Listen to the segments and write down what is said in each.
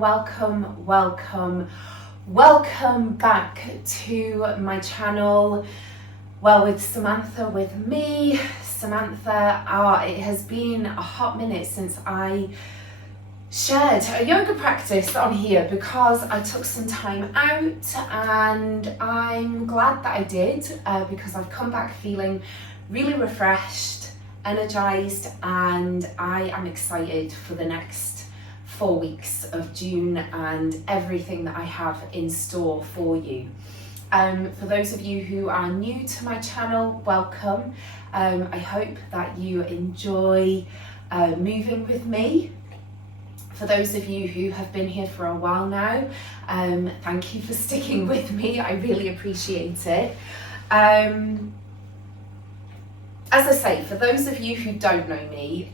and welcome back to my channel. Well, with Samantha, with me, Samantha. It has been a hot minute since I shared a yoga practice on here because I took some time out, and I'm glad that I did because I've come back feeling really refreshed, energized, and I am excited for the next 4 weeks of June and everything that I have in store for you. For those of you who are new to my channel, welcome. I hope that you enjoy moving with me. For those of you who have been here for a while now, thank you for sticking with me. I really appreciate it. As I say, for those of you who don't know me,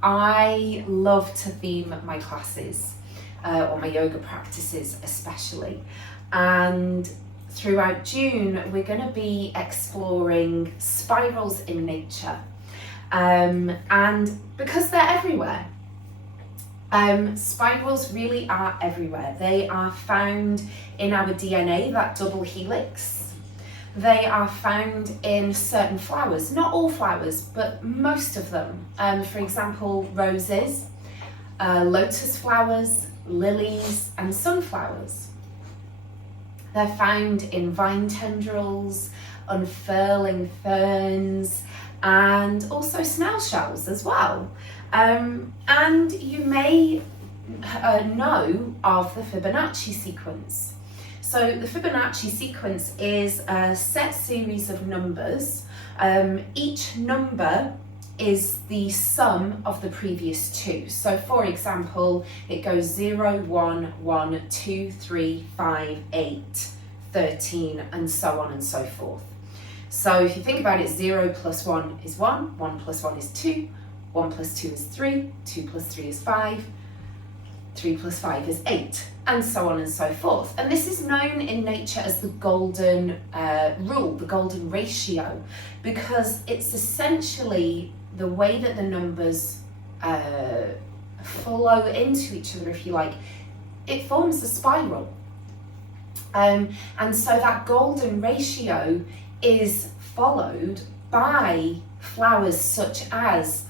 I love to theme my classes, or my yoga practices especially. And throughout June, we're going to be exploring spirals in nature. And because they're everywhere, spirals really are everywhere. They are found in our DNA, that double helix. They are found in certain flowers, not all flowers, but most of them. For example, roses, lotus flowers, lilies, and sunflowers. They're found in vine tendrils, unfurling ferns, and also snail shells as well. And you may know of the Fibonacci sequence. So the Fibonacci sequence is a set series of numbers. Each number is the sum of the previous two. So for example, it goes 0, 1, 1, 2, 3, 5, 8, 13, and so on and so forth. So if you think about it, 0 plus 1 is 1, 1 plus 1 is 2, 1 plus 2 is 3, 2 plus 3 is 5, 3 plus 5 is 8, and so on and so forth. And this is known in nature as the golden rule, the golden ratio, because it's essentially the way that the numbers flow into each other, if you like. It forms a spiral. And so that golden ratio is followed by flowers such as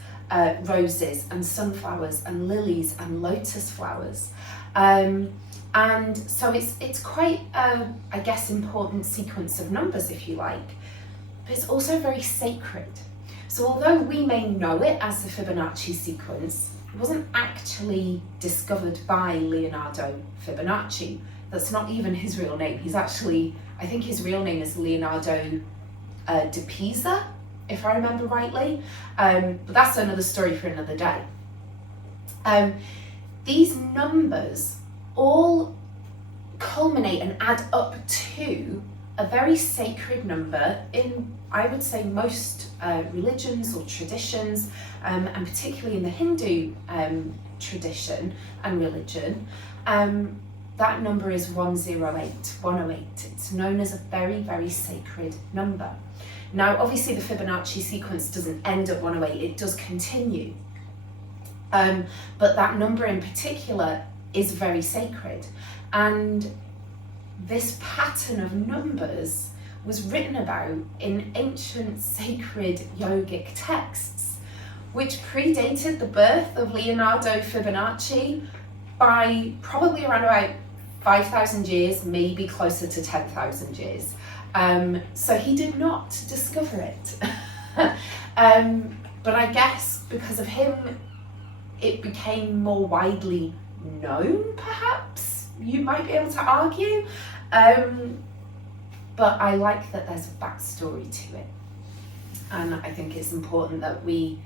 roses and sunflowers and lilies and lotus flowers. And so it's quite a, I guess, important sequence of numbers, if you like, but it's also very sacred. So although we may know it as the Fibonacci sequence, it wasn't actually discovered by Leonardo Fibonacci. That's not even his real name. He's actually, I think his real name is Leonardo de Pisa, if I remember rightly. But that's another story for another day. These numbers all culminate and add up to a very sacred number in, I would say, most religions or traditions, and particularly in the Hindu tradition and religion. That number is 108, 108. It's known as a very, very sacred number. Now, obviously the Fibonacci sequence doesn't end at 108, it does continue. But that number in particular is very sacred. And this pattern of numbers was written about in ancient sacred yogic texts, which predated the birth of Leonardo Fibonacci by probably around about 5,000 years, maybe closer to 10,000 years. So he did not discover it. But I guess because of him, it became more widely known, perhaps, you might be able to argue. But I like that there's a backstory to it. And I think it's important that we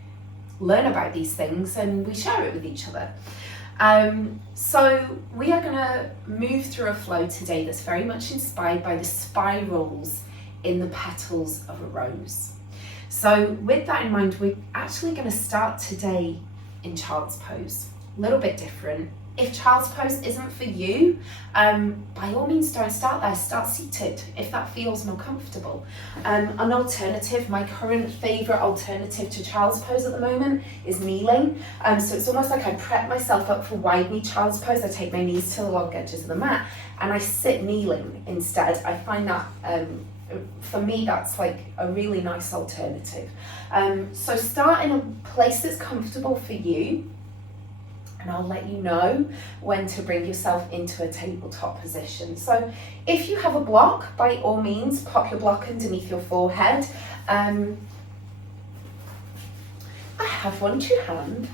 learn about these things and we share it with each other. So we are going to move through a flow today that's very much inspired by the spirals in the petals of a rose. So with that in mind, we're actually going to start today in child's pose. A little bit different, If child's pose isn't for you, by all means don't start there, start seated if that feels more comfortable. An alternative, my current favourite alternative to child's pose at the moment is kneeling. So it's almost like I prep myself up for wide knee child's pose. I take my knees to the long edges of the mat and I sit kneeling instead. I find that for me that's like a really nice alternative. So start in a place that's comfortable for you. And I'll let you know when to bring yourself into a tabletop position. So if you have a block, by all means, pop your block underneath your forehead. I have one to hand.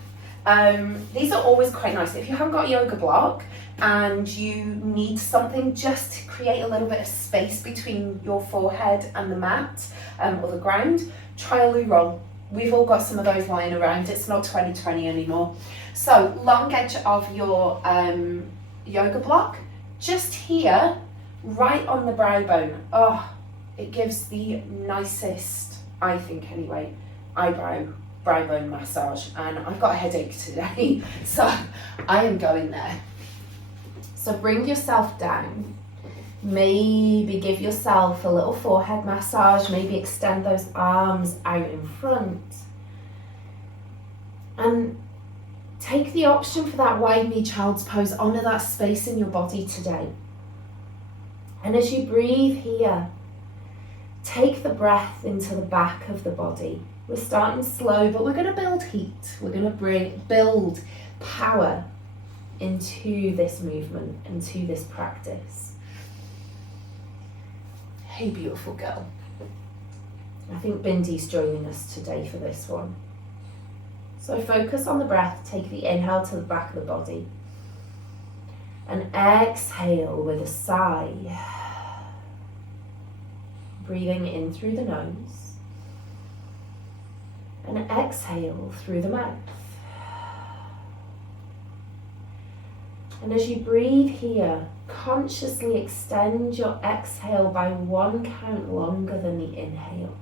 These are always quite nice. If you haven't got a yoga block and you need something just to create a little bit of space between your forehead and the mat or the ground, try a loo roll. We've all got some of those lying around. It's not 2020 anymore. So long edge of your yoga block, just here, right on the brow bone. Oh, it gives the nicest, I think anyway, brow bone massage. And I've got a headache today, so I am going there. So bring yourself down. Maybe give yourself a little forehead massage, maybe extend those arms out in front. And take the option for that wide knee child's pose, honour that space in your body today. And as you breathe here, take the breath into the back of the body. We're starting slow, but we're going to build heat. We're going to build power into this movement, into this practice. Hey, beautiful girl. I think Bindi's joining us today for this one. So focus on the breath, take the inhale to the back of the body. And exhale with a sigh. Breathing in through the nose. And exhale through the mouth. And as you breathe here, consciously extend your exhale by 1 count longer than the inhale.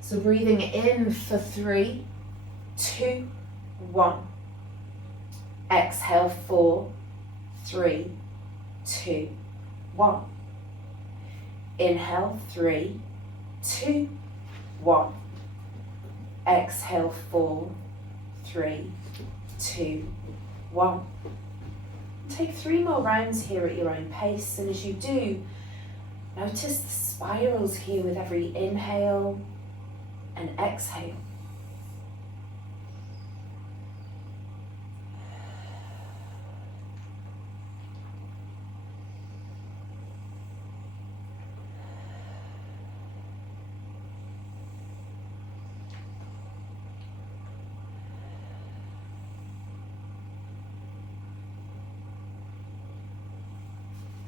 So breathing in for 3, 2, 1. Exhale 4, 3, 2, 1. Inhale 3, 2, 1. Exhale 4, 3, 2, 1. Take 3 more rounds here at your own pace, and as you do, notice the spirals here with every inhale and exhale.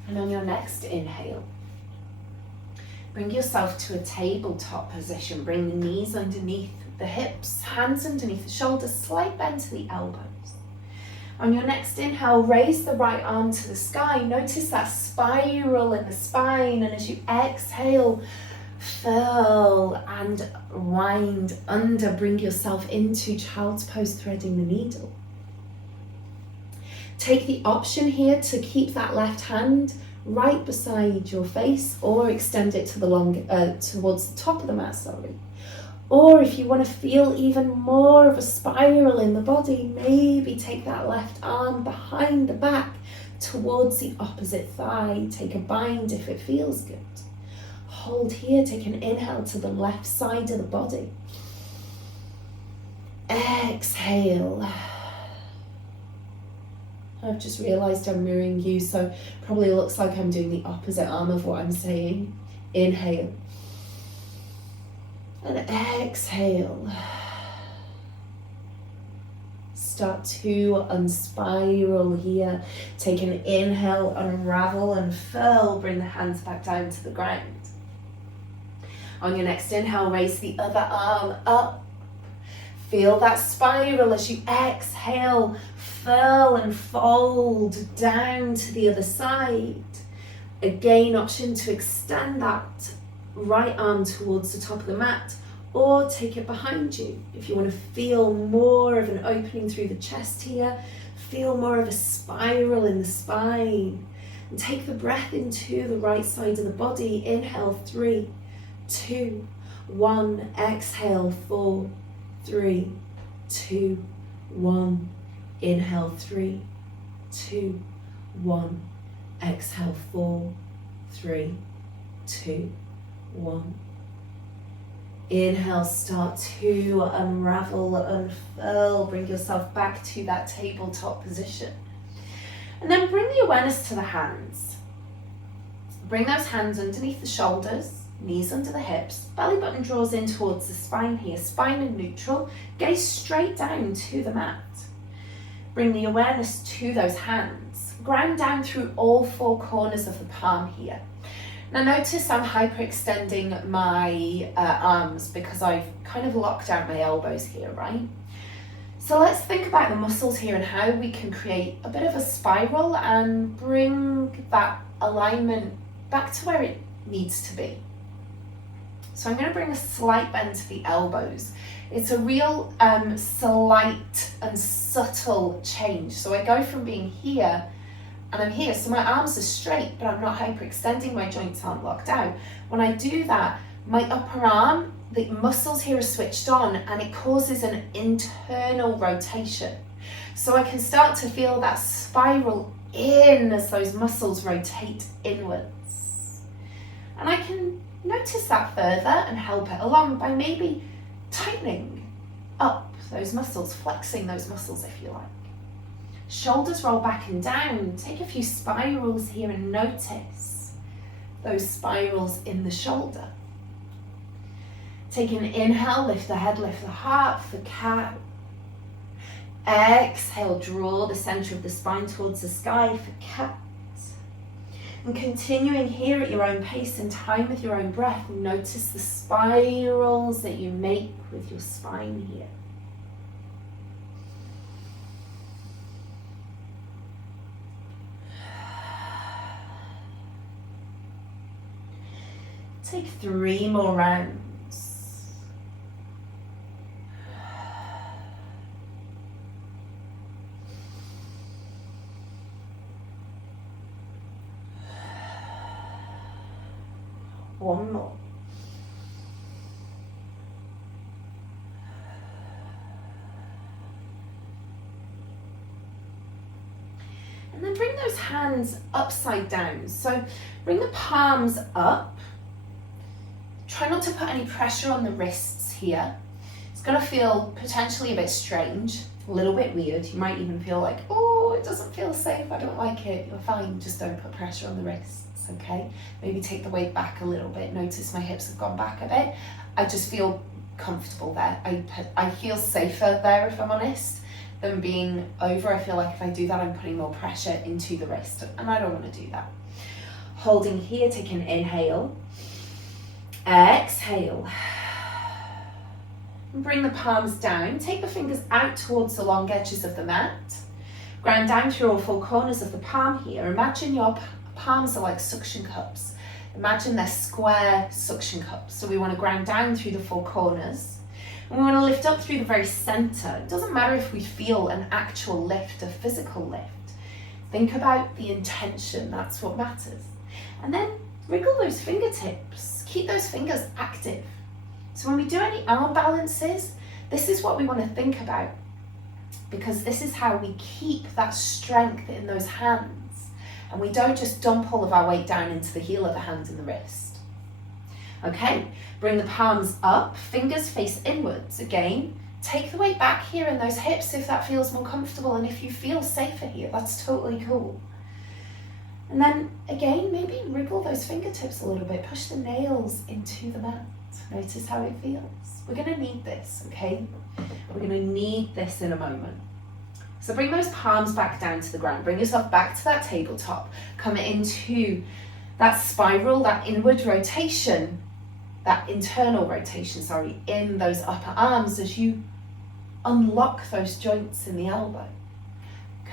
And on your next inhale, bring yourself to a tabletop position. Bring the knees underneath the hips, hands underneath the shoulders, slight bend to the elbows. On your next inhale, raise the right arm to the sky. Notice that spiral in the spine, and as you exhale, fill and wind under. Bring yourself into child's pose, threading the needle. Take the option here to keep that left hand right beside your face, or extend it to the towards the top of the mat, Or if you want to feel even more of a spiral in the body, maybe take that left arm behind the back towards the opposite thigh. Take a bind if it feels good. Hold here, take an inhale to the left side of the body. Exhale. I've just realised I'm mirroring you, so probably looks like I'm doing the opposite arm of what I'm saying. Inhale. And exhale. Start to unspiral here. Take an inhale, unravel and fill. Bring the hands back down to the ground. On your next inhale, raise the other arm up. Feel that spiral as you exhale. Fill and fold down to the other side. Again, option to extend that right arm towards the top of the mat, or take it behind you. If you want to feel more of an opening through the chest here, feel more of a spiral in the spine. And take the breath into the right side of the body. Inhale, 3, 2, 1. Exhale, 4, 3, 2, 1. Inhale, 3, 2, 1. Exhale, 4, 3, 2, 1. Inhale, start to unravel, unfurl. Bring yourself back to that tabletop position. And then bring the awareness to the hands. Bring those hands underneath the shoulders, knees under the hips. Belly button draws in towards the spine here. Spine in neutral. Gaze straight down to the mat. Bring the awareness to those hands. Ground down through all 4 corners of the palm here. Now notice I'm hyperextending my arms because I've kind of locked out my elbows here, right? So let's think about the muscles here and how we can create a bit of a spiral and bring that alignment back to where it needs to be. So I'm going to bring a slight bend to the elbows. It's a real slight and subtle change. So I go from being here and I'm here, so my arms are straight, but I'm not hyperextending, my joints aren't locked out. When I do that, my upper arm, the muscles here are switched on and it causes an internal rotation. So I can start to feel that spiral in as those muscles rotate inwards. And I can notice that further and help it along by maybe tightening up those muscles, flexing those muscles if you like. Shoulders roll back and down. Take a few spirals here and notice those spirals in the shoulder. Take an inhale, lift the head, lift the heart for cow. Exhale, draw the center of the spine towards the sky for cat. And continuing here at your own pace and time with your own breath, notice the spirals that you make with your spine here. Take 3 more rounds. One more. And then bring those hands upside down. So bring the palms up. Try not to put any pressure on the wrists here. It's going to feel potentially a bit strange, a little bit weird. You might even feel like, oh, it doesn't feel safe, I don't like it. You're fine, just don't put pressure on the wrists, okay? Maybe take the weight back a little bit. Notice my hips have gone back a bit. I just feel comfortable there. I feel safer there, if I'm honest, than being over. I feel like if I do that, I'm putting more pressure into the wrist, and I don't want to do that. Holding here, take an inhale. Exhale. And bring the palms down. Take the fingers out towards the long edges of the mat. Ground down through all 4 corners of the palm here. Imagine your palms are like suction cups. Imagine they're square suction cups. So we want to ground down through the 4 corners. And we want to lift up through the very center. It doesn't matter if we feel an actual lift, a physical lift. Think about the intention. That's what matters. And then wriggle those fingertips. Keep those fingers active. So when we do any arm balances, this is what we want to think about, because this is how we keep that strength in those hands, and we don't just dump all of our weight down into the heel of the hand and the wrist. Okay, bring the palms up, fingers face inwards. Again, take the weight back here in those hips if that feels more comfortable, and if you feel safer here, that's totally cool. And then again, maybe wriggle those fingertips a little bit, push the nails into the mat. Notice how it feels. We're going to need this, okay? We're going to need this in a moment. So bring those palms back down to the ground. Bring yourself back to that tabletop. Come into that spiral, that inward rotation, that internal rotation, in those upper arms as you unlock those joints in the elbow.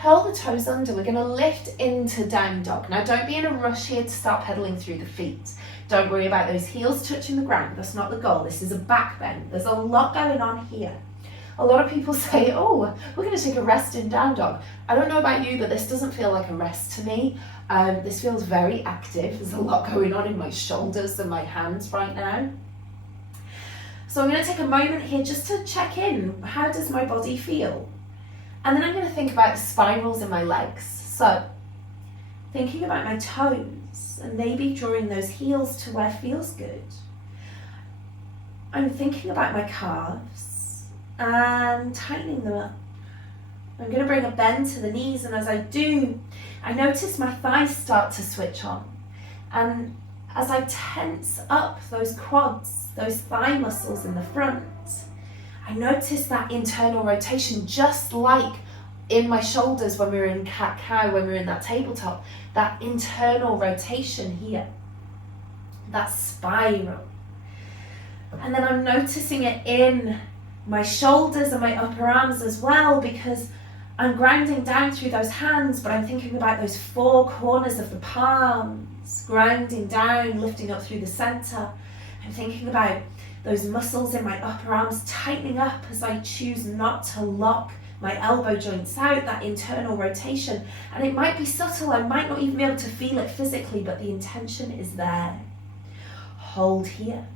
Curl the toes under. We're going to lift into down dog. Now don't be in a rush here to start pedaling through the feet. Don't worry about those heels touching the ground. That's not the goal. This is a back bend. There's a lot going on here. A lot of people say, oh, we're going to take a rest in down dog. I don't know about you, but this doesn't feel like a rest to me. This feels very active. There's a lot going on in my shoulders and my hands right now. So I'm going to take a moment here just to check in. How does my body feel? And then I'm going to think about the spirals in my legs. So thinking about my toes and maybe drawing those heels to where feels good. I'm thinking about my calves and tightening them up. I'm going to bring a bend to the knees, and as I do, I notice my thighs start to switch on. And as I tense up those quads, those thigh muscles in the front, I notice that internal rotation, just like in my shoulders when we were in cat-cow, when we were in that tabletop, that internal rotation here, that spiral. And then I'm noticing it in my shoulders and my upper arms as well, because I'm grounding down through those hands, but I'm thinking about those four corners of the palms, grounding down, lifting up through the center. I'm thinking about those muscles in my upper arms tightening up as I choose not to lock my elbow joints out, that internal rotation. And it might be subtle, I might not even be able to feel it physically, but the intention is there. Hold here.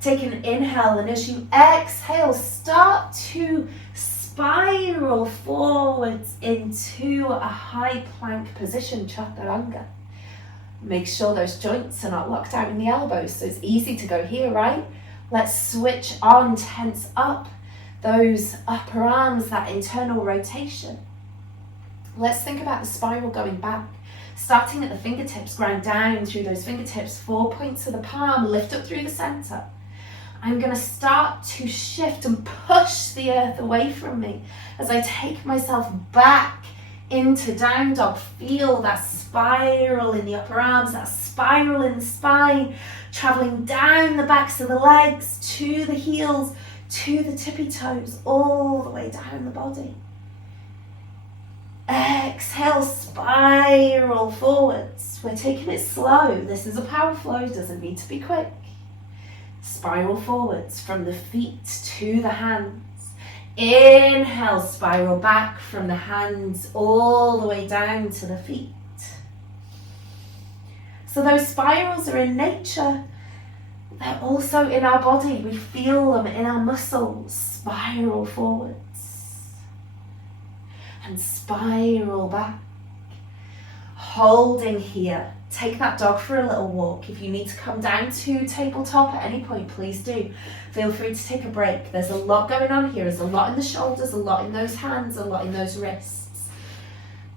Take an inhale, and as you exhale, start to spiral forwards into a high plank position, chaturanga. Make sure those joints are not locked out in the elbows, so it's easy to go here, right? Let's switch on, tense up those upper arms, that internal rotation. Let's think about the spiral going back. Starting at the fingertips, ground down through those fingertips, 4 points of the palm, lift up through the center. I'm going to start to shift and push the earth away from me as I take myself back into down dog. Feel that spiral in the upper arms, that spiral in the spine, traveling down the backs of the legs to the heels, to the tippy toes, all the way down the body. Exhale, spiral forwards. We're taking it slow. This is a power flow, doesn't need to be quick. Spiral forwards from the feet to the hands. Inhale, spiral back from the hands all the way down to the feet. So those spirals are in nature. They're also in our body. We feel them in our muscles. Spiral forwards and spiral back. Holding here. Take that dog for a little walk. If you need to come down to tabletop at any point, please do. Feel free to take a break. There's a lot going on here. There's a lot in the shoulders, a lot in those hands, a lot in those wrists.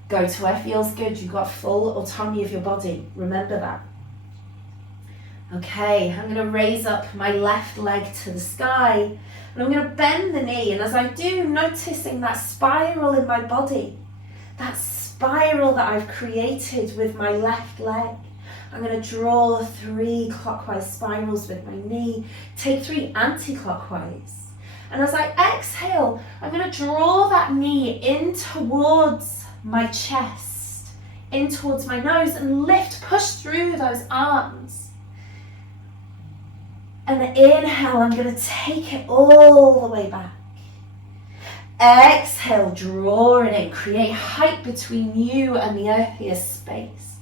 Go to where feels good. You've got full autonomy of your body. Remember that. Okay, I'm going to raise up my left leg to the sky, and I'm going to bend the knee. And as I do, noticing that spiral in my body, that spiral that I've created with my left leg. I'm going to draw 3 clockwise spirals with my knee. Take 3 anti-clockwise. And as I exhale, I'm going to draw that knee in towards my chest, in towards my nose, and lift, push through those arms. And inhale, I'm going to take it all the way back. Exhale, draw it in. Create height between you and the earthiest space.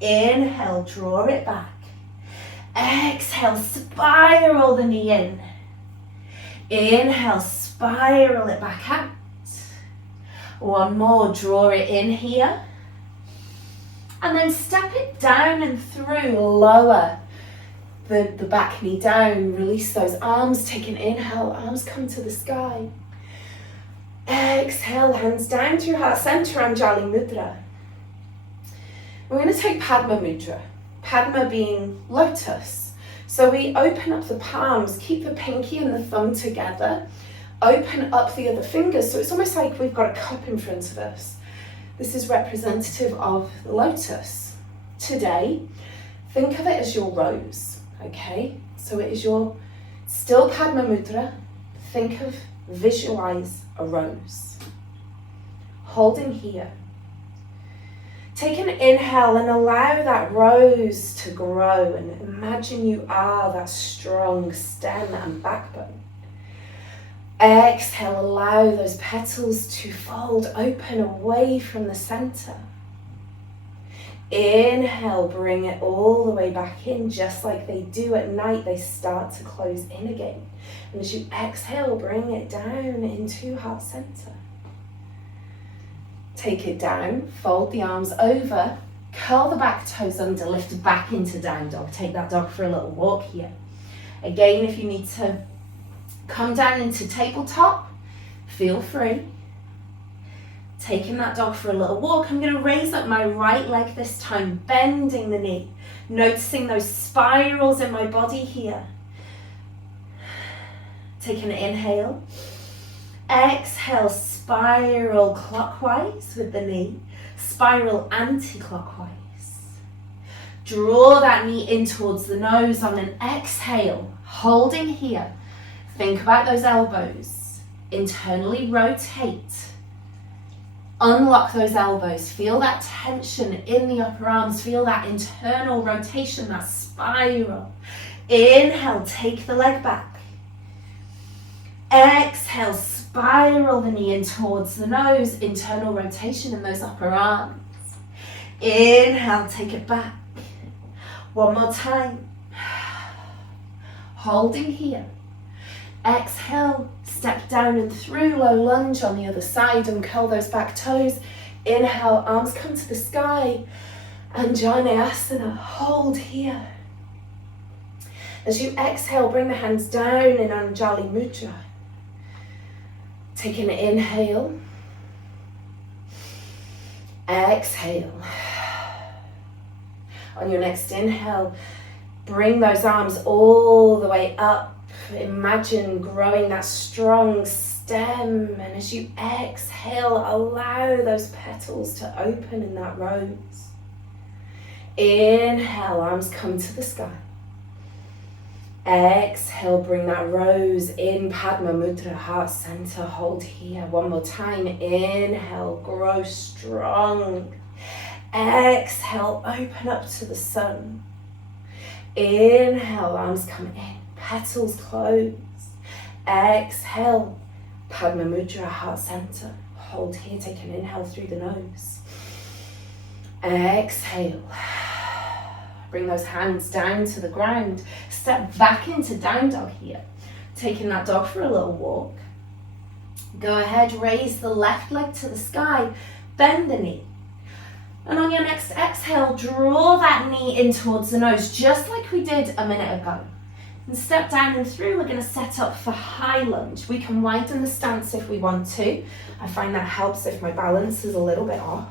Inhale, draw it back. Exhale, spiral the knee in. Inhale, spiral it back out. One more, draw it in here. And then step it down and through, lower the back knee down. Release those arms, take an inhale, arms come to the sky. Exhale, hands down through heart center, Anjali Mudra. We're going to take Padma Mudra. Padma being lotus. So we open up the palms, keep the pinky and the thumb together. Open up the other fingers. So it's almost like we've got a cup in front of us. This is representative of the lotus. Today, think of it as your rose, okay? So it is your still Padma Mudra. Think of, visualize a rose. Holding here. Take an inhale and allow that rose to grow, and imagine you are that strong stem and backbone. Exhale, allow those petals to fold open away from the center. Inhale, bring it all the way back in, just like they do at night. They start to close in again. And as you exhale, bring it down into heart center. Take it down, fold the arms over, curl the back toes under, lift back into down dog. Take that dog for a little walk here. Again, if you need to come down into tabletop, feel free. Taking that dog for a little walk, I'm going to raise up my right leg this time, bending the knee, noticing those spirals in my body here. Take an inhale. Exhale, spiral clockwise with the knee, spiral anti-clockwise. Draw that knee in towards the nose on an exhale, holding here. Think about those elbows. Internally rotate. Unlock those elbows. Feel that tension in the upper arms. Feel that internal rotation, that spiral. Inhale, take the leg back. Exhale, spiral the knee in towards the nose. Internal rotation in those upper arms. Inhale, take it back. One more time. Holding here. Exhale, step down and through, low lunge on the other side and curl those back toes. Inhale, arms come to the sky. Asana, hold here. As you exhale, bring the hands down in Anjali Mudra. Take an inhale. Exhale. On your next inhale, bring those arms all the way up. Imagine growing that strong stem, and as you exhale, allow those petals to open in that rose. Inhale, arms come to the sky. Exhale, bring that rose in, Padma Mudra, heart center, hold here. One more time. Inhale, grow strong. Exhale, open up to the sun. Inhale, arms come in, petals close. Exhale, Padma Mudra, heart center, hold here. Take an inhale through the nose. Exhale. Bring those hands down to the ground. Step back into down dog here. Taking that dog for a little walk. Go ahead, raise the left leg to the sky. Bend the knee. And on your next exhale, draw that knee in towards the nose, just like we did a minute ago. And step down and through. We're going to set up for high lunge. We can widen the stance if we want to. I find that helps if my balance is a little bit off.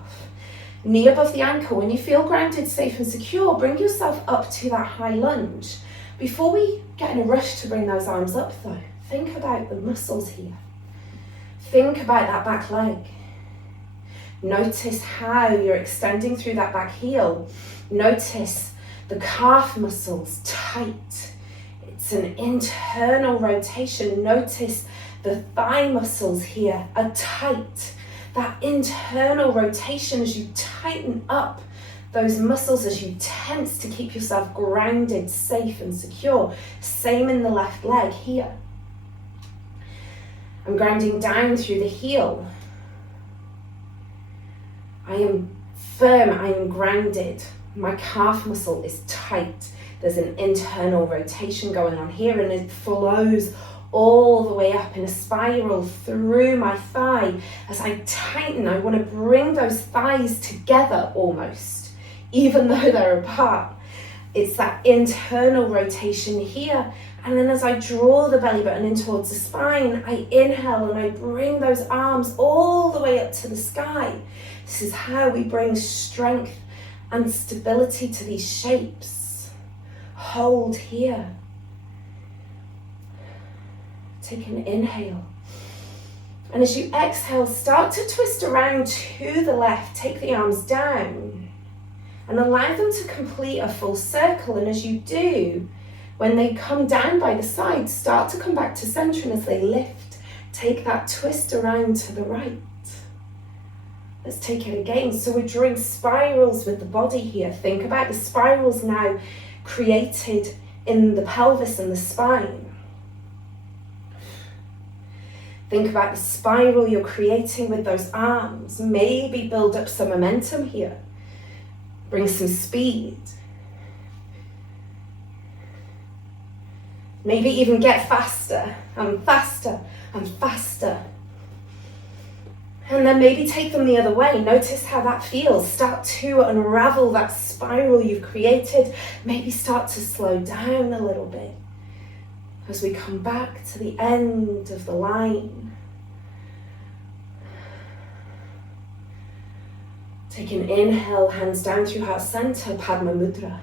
Knee above the ankle. When you feel grounded, safe and secure, bring yourself up to that high lunge. Before we get in a rush to bring those arms up though, think about the muscles here. Think about that back leg. Notice how you're extending through that back heel. Notice the calf muscles tight. It's an internal rotation. Notice the thigh muscles here are tight. That internal rotation as you tighten up those muscles, as you tense to keep yourself grounded, safe and secure. Same in the left leg here. I'm grounding down through the heel. I am firm, I am grounded. My calf muscle is tight. There's an internal rotation going on here and it flows all the way up in a spiral through my thigh. As I tighten, I want to bring those thighs together almost, even though they're apart. It's that internal rotation here. And then as I draw the belly button in towards the spine, I inhale and I bring those arms all the way up to the sky. This is how we bring strength and stability to these shapes. Hold here. Take an inhale. And as you exhale, start to twist around to the left. Take the arms down and allow them to complete a full circle. And as you do, when they come down by the side, start to come back to center, and as they lift, take that twist around to the right. Let's take it again. So we're drawing spirals with the body here. Think about the spirals now created in the pelvis and the spine. Think about the spiral you're creating with those arms. Maybe build up some momentum here. Bring some speed. Maybe even get faster and faster and faster. And then maybe take them the other way. Notice how that feels. Start to unravel that spiral you've created. Maybe start to slow down a little bit as we come back to the end of the line. Take an inhale, hands down through heart center, Padma Mudra,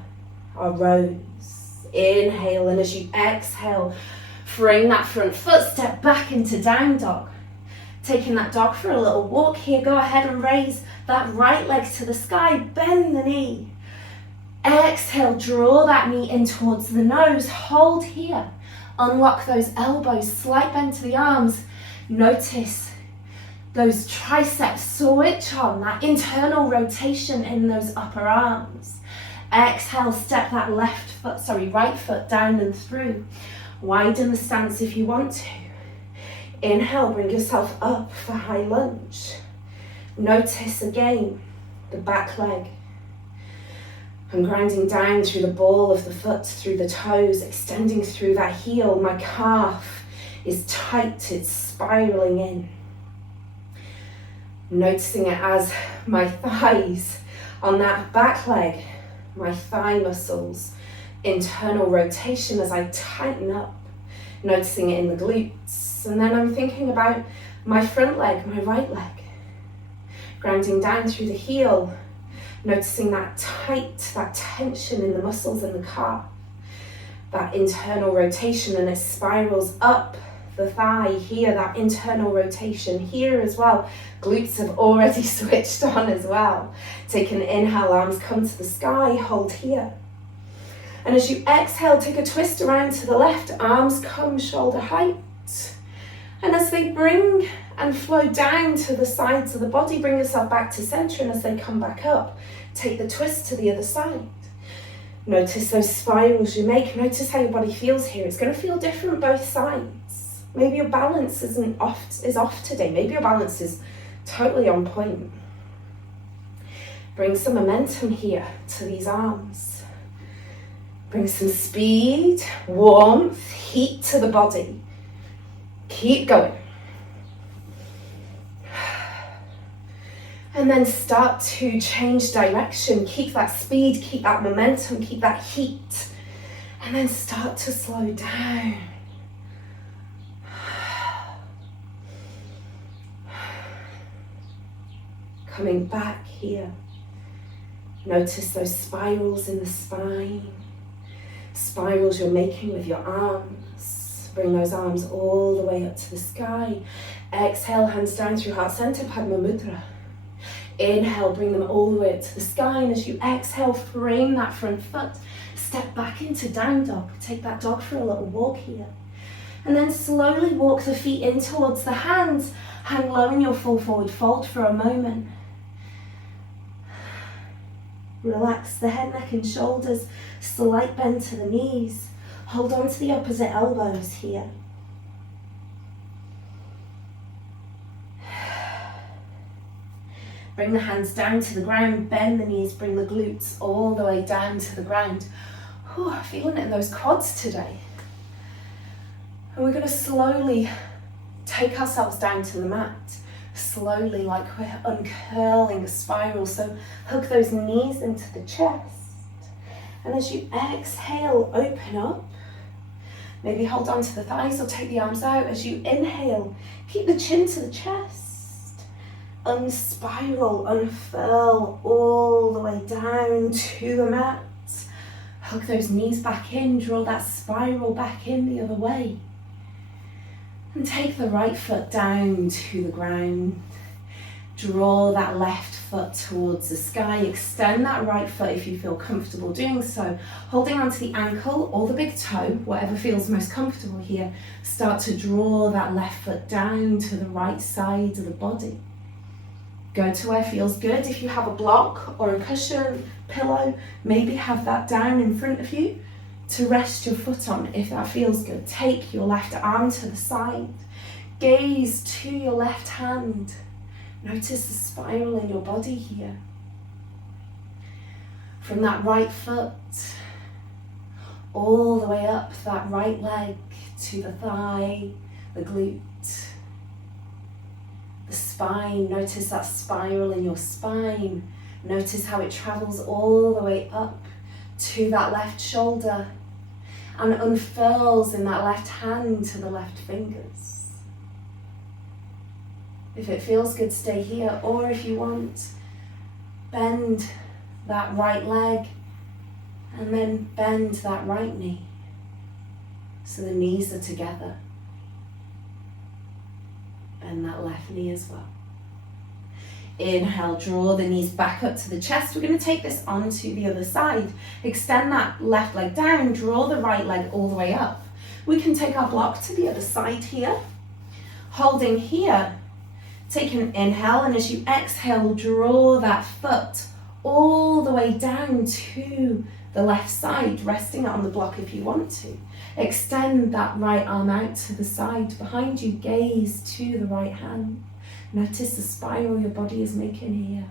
our rose. Inhale, and as you exhale, bring that front foot, step back into down dog. Taking that dog for a little walk here, go ahead and raise that right leg to the sky, bend the knee. Exhale, draw that knee in towards the nose, hold here. Unlock those elbows, slight bend to the arms. Notice those triceps switch on, that internal rotation in those upper arms. Exhale, step that right foot down and through. Widen the stance if you want to. Inhale, bring yourself up for high lunge. Notice again the back leg. I'm grounding down through the ball of the foot, through the toes, extending through that heel. My calf is tight, it's spiraling in. Noticing it as my thighs on that back leg, my thigh muscles, internal rotation as I tighten up. Noticing it in the glutes. And then I'm thinking about my front leg, my right leg. Grounding down through the heel. Noticing that that tension in the muscles in the calf. That internal rotation, and it spirals up the thigh here, that internal rotation here as well. Glutes have already switched on as well. Take an inhale, arms come to the sky, hold here. And as you exhale, take a twist around to the left, arms come shoulder height. And as they bring and flow down to the sides of the body, bring yourself back to center, and as they come back up, take the twist to the other side. Notice those spirals you make. Notice how your body feels here. It's going to feel different both sides. Maybe your balance is off today. Maybe your balance is totally on point. Bring some momentum here to these arms. Bring some speed, warmth, heat to the body. Keep going. And then start to change direction. Keep that speed, keep that momentum, keep that heat. And then start to slow down. Coming back here. Notice those spirals in the spine. Spirals you're making with your arms. Bring those arms all the way up to the sky. Exhale, hands down through heart center, Padma Mudra. Inhale, bring them all the way up to the sky. And as you exhale, frame that front foot. Step back into down dog. Take that dog for a little walk here. And then slowly walk the feet in towards the hands. Hang low in your full forward fold for a moment. Relax the head, neck and shoulders. Slight bend to the knees. Hold on to the opposite elbows here. Bring the hands down to the ground, bend the knees, bring the glutes all the way down to the ground. Whew, feeling it in those quads today. And we're going to slowly take ourselves down to the mat. Slowly, like we're uncurling a spiral. So hug those knees into the chest. And as you exhale, open up. Maybe hold on to the thighs or take the arms out. As you inhale, keep the chin to the chest. Unspiral, unfurl all the way down to the mat. Hug those knees back in, draw that spiral back in the other way. And take the right foot down to the ground. Draw that left foot towards the sky. Extend that right foot if you feel comfortable doing so. Holding onto the ankle or the big toe, whatever feels most comfortable here. Start to draw that left foot down to the right side of the body. Go to where feels good. If you have a block or a cushion, pillow, maybe have that down in front of you to rest your foot on if that feels good. Take your left arm to the side. Gaze to your left hand. Notice the spiral in your body here. From that right foot, all the way up that right leg to the thigh, the glute, the spine. Notice that spiral in your spine. Notice how it travels all the way up to that left shoulder and unfurls in that left hand to the left fingers. If it feels good, stay here, or if you want, bend that right leg and then bend that right knee so the knees are together. Bend that left knee as well. Inhale, draw the knees back up to the chest. We're going to take this onto the other side. Extend that left leg down, draw the right leg all the way up. We can take our block to the other side here. Holding here, take an inhale, and as you exhale, draw that foot all the way down to the left side, resting it on the block if you want to. Extend that right arm out to the side behind you, gaze to the right hand. Notice the spiral your body is making here.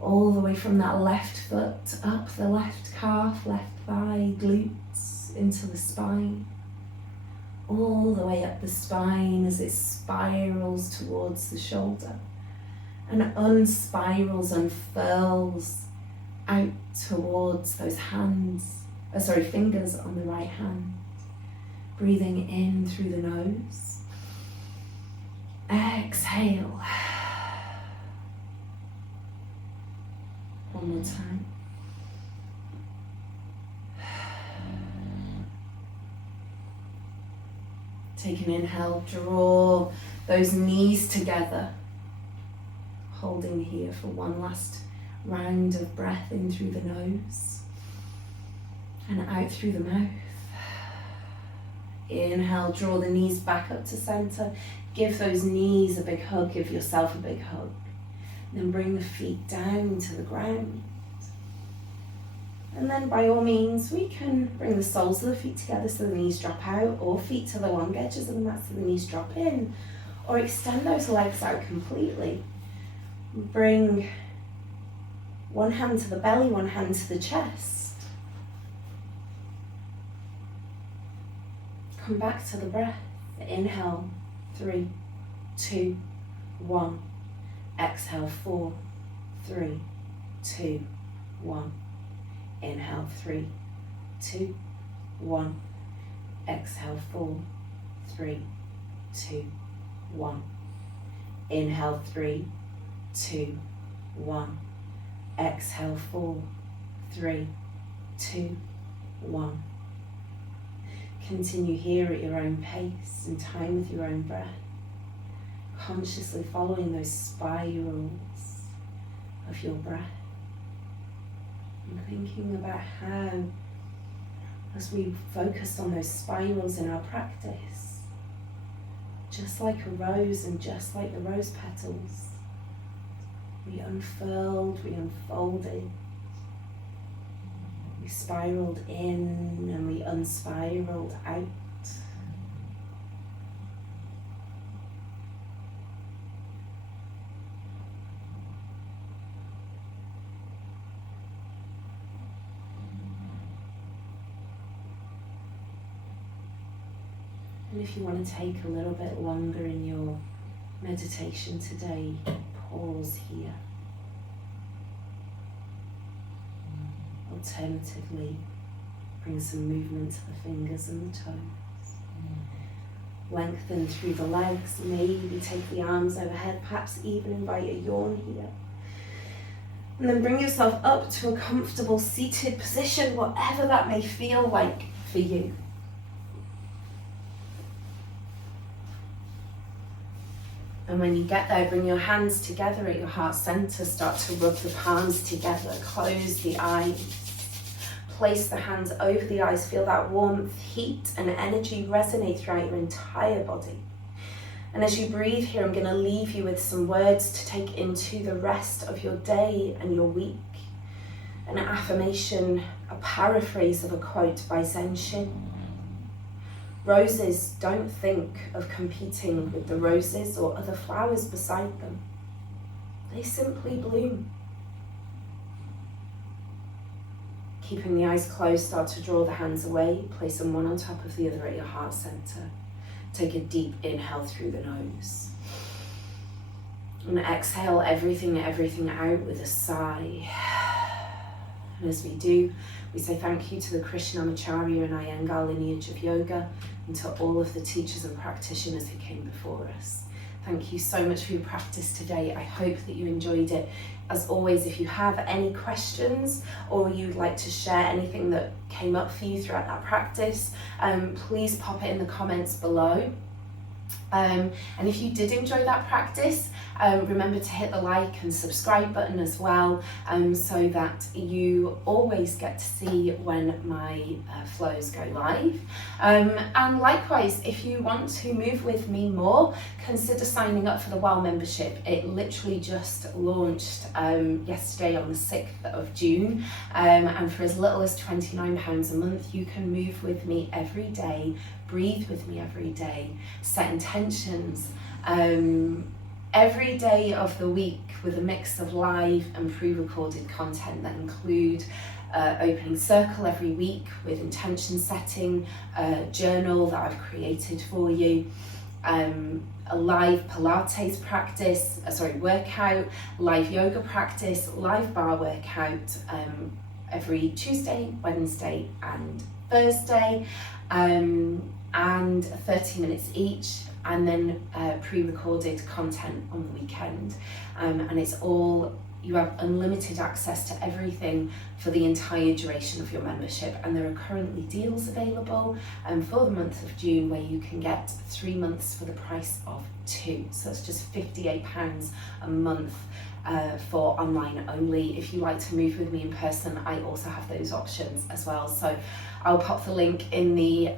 All the way from that left foot, up the left calf, left thigh, glutes, into the spine. All the way up the spine as it spirals towards the shoulder. And unspirals, unfurls out towards those fingers on the right hand. Breathing in through the nose. Exhale. One more time. Take an inhale, draw those knees together. Holding here for one last round of breath in through the nose and out through the mouth. Inhale, draw the knees back up to center. Give those knees a big hug, give yourself a big hug. Then bring the feet down to the ground. And then by all means, we can bring the soles of the feet together so the knees drop out, or feet to the long edges of the mat so the knees drop in, or extend those legs out completely. Bring one hand to the belly, one hand to the chest. Come back to the breath. Inhale, 3, 2, 1. Exhale, 4, 3, 2, 1. Inhale, 3, 2, 1. Exhale, 4, 3, 2, 1. Inhale, 3, 2, 1. Exhale, 4, 3, 2, 1. Continue here at your own pace, in time with your own breath, consciously following those spirals of your breath, and thinking about how, as we focus on those spirals in our practice, just like a rose and just like the rose petals, we unfurled, we unfolded, we spiraled in and we unspiraled out. And if you want to take a little bit longer in your meditation today, pause here. Alternatively, bring some movement to the fingers and the toes. Lengthen through the legs, maybe take the arms overhead, perhaps even invite a yawn here. And then bring yourself up to a comfortable seated position, whatever that may feel like for you. And when you get there, bring your hands together at your heart center. Start to rub the palms together. Close the eyes. Place the hands over the eyes. Feel that warmth, heat, and energy resonate throughout your entire body. And as you breathe here, I'm going to leave you with some words to take into the rest of your day and your week. An affirmation, a paraphrase of a quote by Zen Shin. Roses, don't think of competing with the roses or other flowers beside them. They simply bloom. Keeping the eyes closed, start to draw the hands away, place them one on top of the other at your heart center. Take a deep inhale through the nose. And exhale everything out with a sigh. And as we do, we say thank you to the Krishnamacharya and Iyengar lineage of yoga and to all of the teachers and practitioners who came before us. Thank you so much for your practice today. I hope that you enjoyed it. As always, if you have any questions or you'd like to share anything that came up for you throughout that practice, please pop it in the comments below. And if you did enjoy that practice, remember to hit the like and subscribe button as well, so that you always get to see when my flows go live. And likewise, if you want to move with me more, consider signing up for the WOW membership. It literally just launched yesterday on the 6th of June, and for as little as £29 a month, you can move with me every day, breathe with me every day, set intentions every day of the week with a mix of live and pre-recorded content that include opening circle every week with intention setting, a journal that I've created for you, a live Pilates practice, workout, live yoga practice, live bar workout every Tuesday, Wednesday and Thursday, and 30 minutes each, and then pre-recorded content on the weekend. And it's all, you have unlimited access to everything for the entire duration of your membership. And there are currently deals available for the month of June where you can get 3 months for the price of 2. So it's just £58 a month for online only. If you like to move with me in person, I also have those options as well. So I'll pop the link in the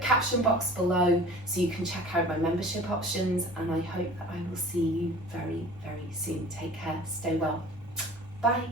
caption box below so you can check out my membership options, and I hope that I will see you very, very soon. Take care, stay well, bye.